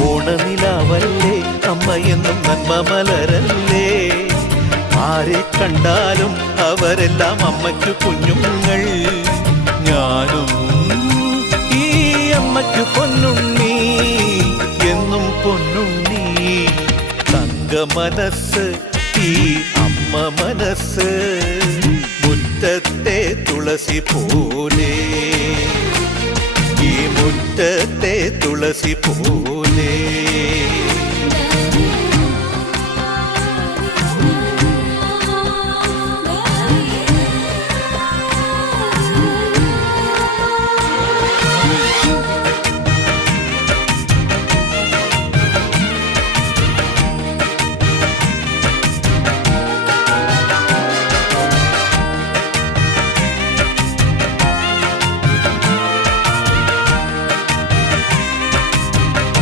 ഓണനിലാവല്ലേ അമ്മയെന്നും നന്മ മലരല്ലേ. ആരെ കണ്ടാലും അവരെല്ലാം അമ്മയ്ക്കു കുഞ്ഞുങ്ങൾ. ഞാനും ഈ അമ്മയ്ക്കു പൊന്നുണ്ണി, എന്നും പൊന്നുണ്ണി. തങ്ക മനസ്സ് ഈ അമ്മ മനസ്സ്, മുറ്റത്തെ തുളസി പോലെ, ഈ മുറ്റത്തെ തുളസി പോലെ.